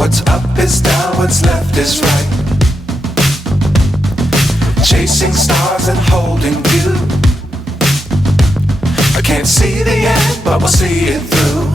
What's up is down, what's left is right. Chasing stars and holding you. I can't see the end, but we'll see it through.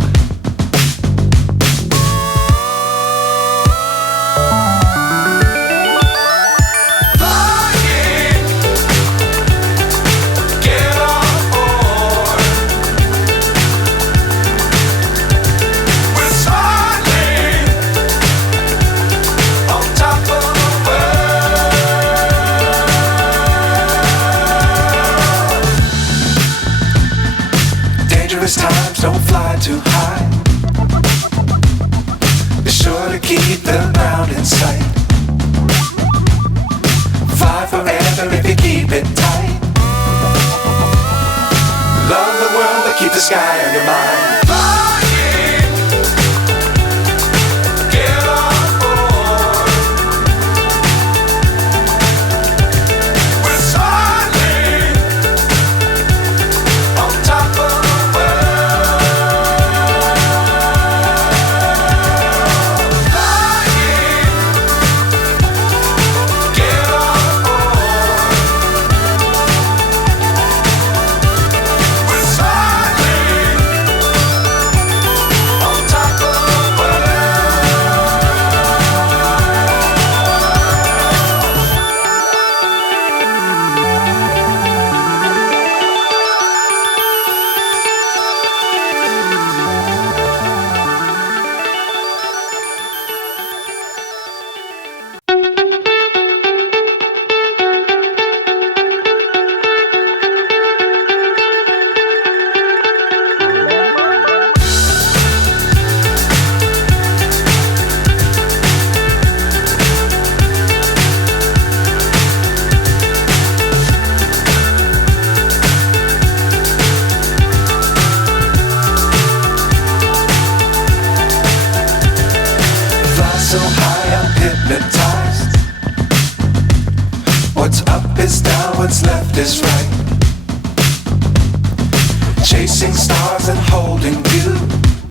Times don't fly too high. Be sure to keep the ground in sight. Fly forever if you keep it tight. Love the world but keep the sky on your mind. So high I'm hypnotized. What's up is down, what's left is right. Chasing stars and holding you.